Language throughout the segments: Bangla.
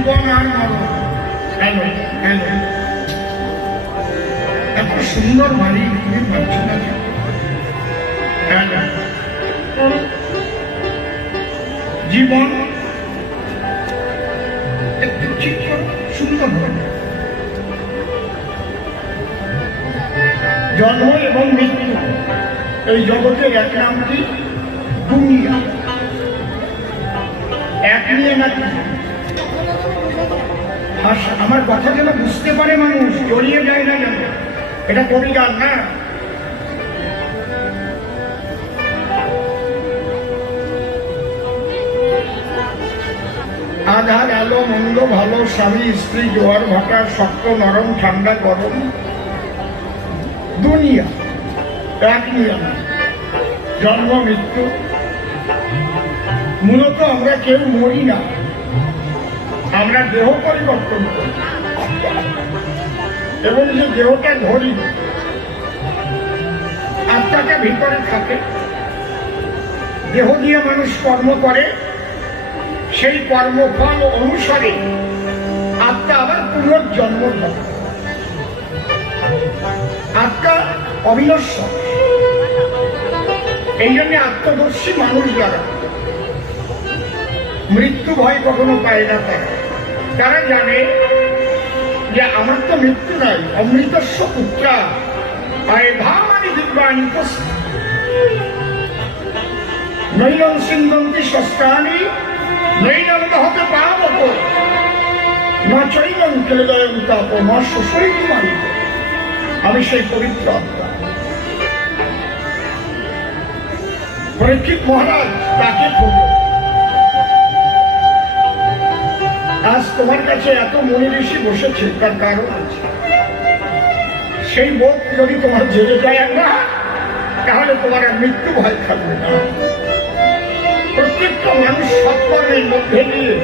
জীবন আর মরণ। হ্যালো হ্যালো, এত সুন্দর বাড়ি তুমি পাচ্ছ না? হ্যালো, জীবন একটু ঠিক সুন্দর হয়। জন্ম এবং মৃত্যু, এই জগতের এক নাম কি? দুনিয়া। এক নিয়ে নাকি আমার কথা যেন বুঝতে পারে মানুষ, জড়িয়ে যায় না যেন। এটা কবি গান না। আধার আলো মন্দ ভালো, স্বামী স্ত্রী জোয়ার ভাটা, শক্ত নরম ঠান্ডা গরম, দুনিয়া এক নিয়ে না। জন্ম মৃত্যু, মূলত আমরা কেউ মরি না, আমরা দেহ পরিবর্তন করি এবং যে দেহটা ধরি আত্মাটা ভিতরে থাকে। দেহ দিয়ে মানুষ কর্ম করে, সেই কর্মফল অনুসারে আত্মা আবার পুনর্জন্ম ধরে। আত্মা অবিনশ্বর, এই জন্য আত্মদর্শী মানুষ যারা মৃত্যু ভয় কখনো পায় না, তারা জানে যে আমার তো মৃত্যু নাই। অমৃতস্ব পুত্রা আয় ভামানি দিব্যানি নৈনম সিন্ধন্তি শস্ত্রাণি নৈনম দহতে পাবত না চৈনম কেলেদয়ম তাপ মা শোষয়িত মানিত। আমি সেই পবিত্র আত্মা। পরীক্ষিত মহারাজ তাকে বলল, আজ তোমার কাছে এত মুনি ঋষি বসেছে, তার কারণ আছে। সেই বোধ যদি তোমার জেগে যায় না, তাহলে তোমার আর মৃত্যু ভয় থাকবে না। প্রত্যেকটা মানুষ সৎকর্মের মধ্যে দিয়ে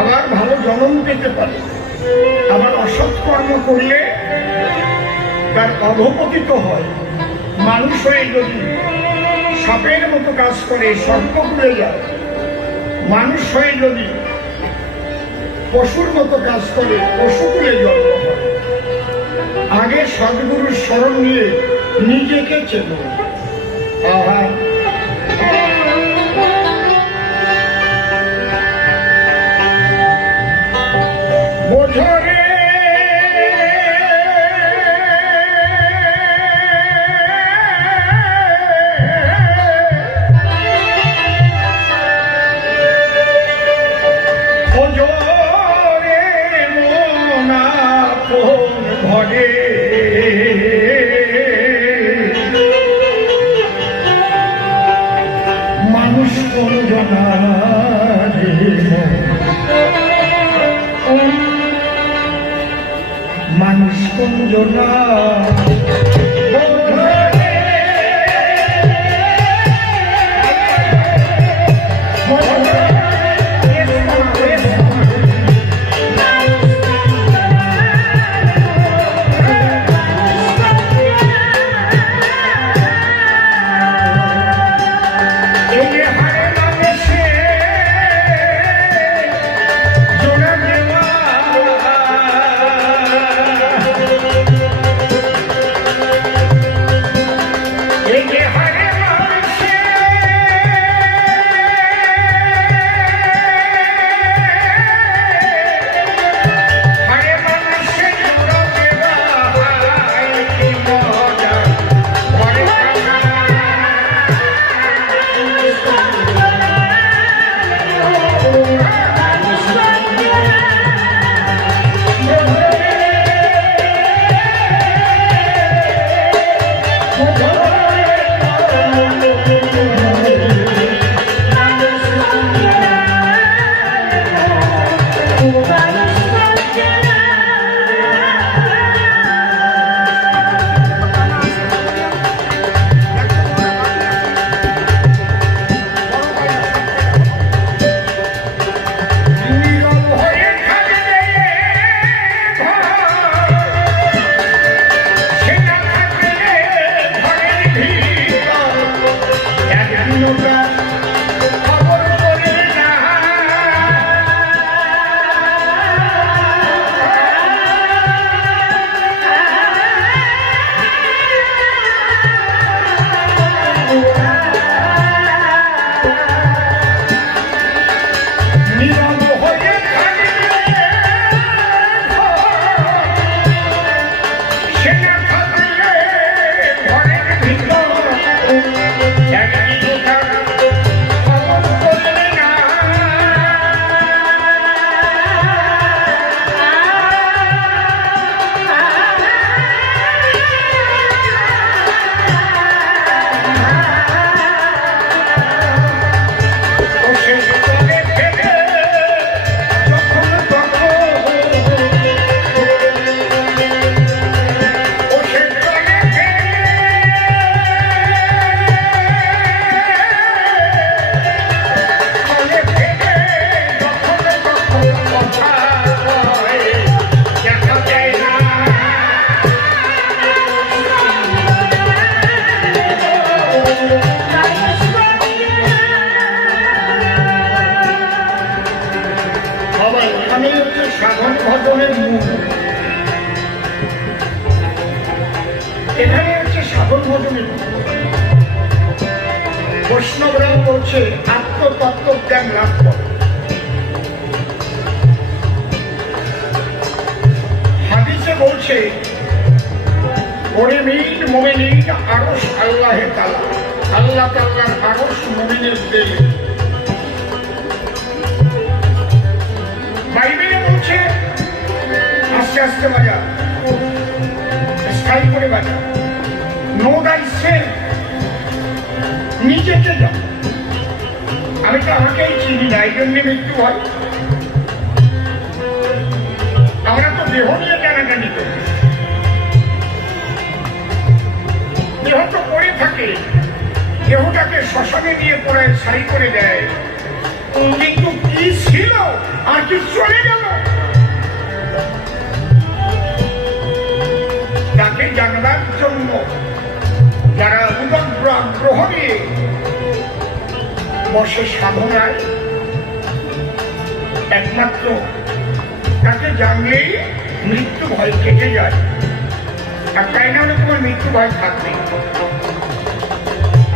আবার ভালো জন্ম পেতে পারে, আবার অসৎকর্ম করলে তার অধঃপতিত হয়। মানুষ হয়ে যদি সাপের মতো কাজ করে সর্প পুড়ে যায়, মানুষ হয়ে যদি পশুর মতো কাজ করে পশুকুলে জন্ম হয়। আগে সদ্গুরুর স্মরণ নিয়ে নিজেকে চেনো। আহা, বোঝরে মানুষ কোন জনা, মানুষ কোন জনা এখানেই হচ্ছে সাধন ভজনের মূল। এখানে হচ্ছে সাধন ভজনের মূল। বৈষ্ণবরাও বলছে আত্মতত্ত্ব জ্ঞান লাভ করো। হাদিসে বলছে ওরে মিন মুমিনিন আরশ আল্লাহে তাআলা, আল্লাহ তাআলার আরশ মুমিনের দেহে। বাইবেলে বলছে আস্তে আস্তে বাজা, স্থায়ী করে বাজা, নো দাই সেলফ, নিজেকে যাও। আমি তো আমাকেই চিনি না, এই জন্য মৃত্যু হয়। আমরা তো দেহ নিয়ে জানাজানি করি, দেহ তো পড়ে থাকে, দেহটাকে শ্মশানে নিয়ে পড়ে সারি করে দেয়, কিন্তু কি ছিল আর কি চলে গেল তাকে জানবার জন্য যারা উদগ্র আগ্রহ নিয়ে বসে সাধনায়, একমাত্র তাকে জানলেই মৃত্যু ভয় কেটে যায়। আর তাই না হলে তোমার মৃত্যু ভয় থাকবে,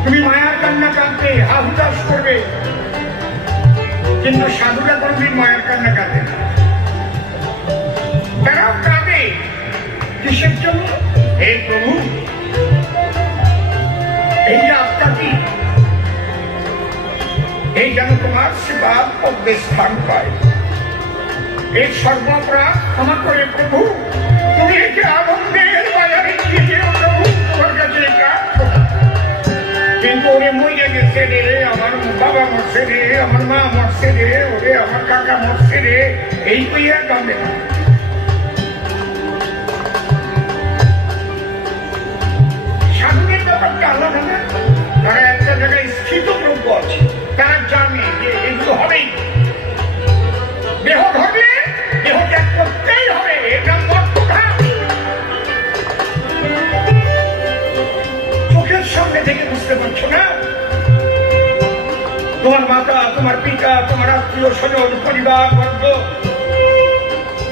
তুমি মায়ার কান্না কাঁদবে, হাহুতাশ করবে, কিন্তু সাধুরা কোনদিন মায়ার কান্না কাঁদে না। তারাও কাঁদে কিসের জন্য? হে প্রভু, এই যে আত্মাটি, এই যেন তোমার সেবা পদ্মে স্থান পায়, এই সর্বপ্রাণ ক্ষমা করে প্রভু, তুমি একে আনন্দের বাজারে নিয়ে যেও প্রভু, তোমার কাছে প্রার্থনা। কিন্তু ওরে মরে গেছে রে, আমার বাবা মরছে রে, আমার মা মরছে রে, ওরে আমার কাকা মরছে রে, এই কইয়া কাঁদে না। সাধুদের ব্যাপারটা আলাদা না, তারা একটা জায়গায় স্থিত প্রজ্ঞ আছে, তারা জানে যে এগুলো হবেই, দেহ ধরলে দেহ ত্যাগ করতেই হবে, এটা মর্তঘাত। চোখের সামনে থেকে বুঝতে পারছো না? তোমার মাতা, তোমার পিতা, তোমার আত্মীয় স্বজন, পরিবার বর্গ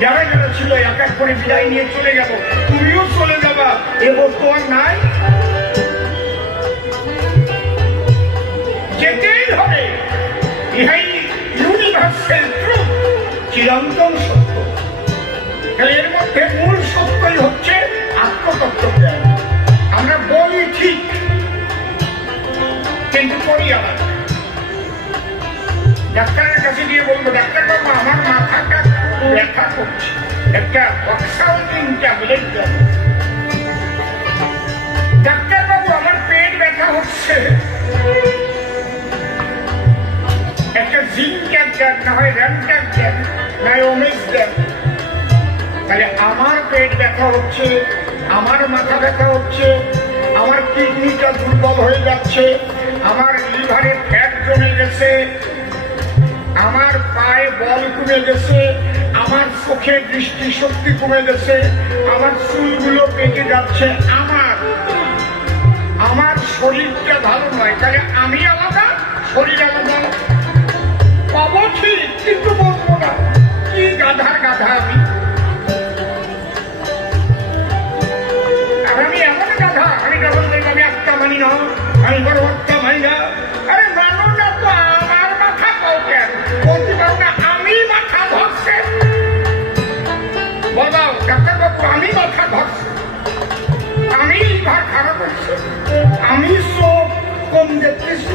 যারা যারা ছিল এক এক করে বিদায় নিয়ে চলে গেল, তুমিও চলে যাবা, এ বর্তমান নাই, যেতেই হবে। ইহাই ইউনিভার্সাল ট্রুথ, চিরন্তন সত্য। এর মধ্যে মূল সত্যই হচ্ছে আত্মতত্ত্ব জ্ঞান। আমরা বলি ঠিক, কিন্তু করি আবার। ডাক্তারের কাছে গিয়ে বলবো, ডাক্তার বাবু আমার মাথাটা ব্যথা করছে, একটা অক্সাউন্ডিং ট্যাবলেট দেন। ডাক্তার বাবু আমার পেট ব্যথা হচ্ছে, একটা জিঙ্ক ট্যাগ দেন, না হয় র্যাম ট্যাগ দেন, না হয় ওমেক্স দেন। তাহলে আমার পেট ব্যথা হচ্ছে, আমার মাথা ব্যথা হচ্ছে, আমার কিডনিটা দুর্বল হয়ে যাচ্ছে, আমার লিভারে ফ্যাট জমে গেছে, আমার পায়ে বল কমে গেছে, আমার চোখে দৃষ্টি শক্তি কমে গেছে, আমার চুলগুলো পেকে যাচ্ছে, আমার শরীরটা ভালো নয়। তাহলে আমি আলাদা, শরীর আলাদা, পাবো ঠিক, কিন্তু বলবো না। কি গাধার গাধা আমি! আর আমি এমন গাধা, আমি যখন বলবো আমি আত্মা মানি না, আমি বড় আত্মা মানি না। আরে মানো না তো, আমার মাথা পাও কেন? বলতে পারো না আমি মাথা ধরছে, বলো ডাক্তার বাবু আমি মাথা ধরছে, আমি লিভার খারাপ হচ্ছে, আমি চোখ কম দেখতেছি।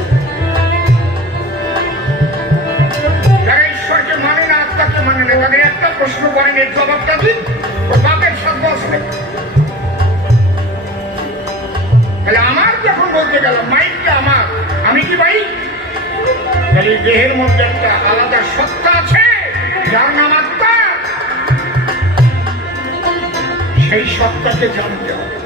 যারা ঈশ্বরকে মানে না, আত্মাকে মানে না, তাদের একটা প্রশ্ন করেন, এর জবাবটা দিন, বাপের সাধ্য আসবে। তাহলে আমার যখন বলতে গেল মাইন্ডটা আমার, আমি কি ভাই? তাহলে দেহের মধ্যে একটা আলাদা সত্তা আছে যার নাম আত্মা, সেই সত্তাকে জানতে হবে।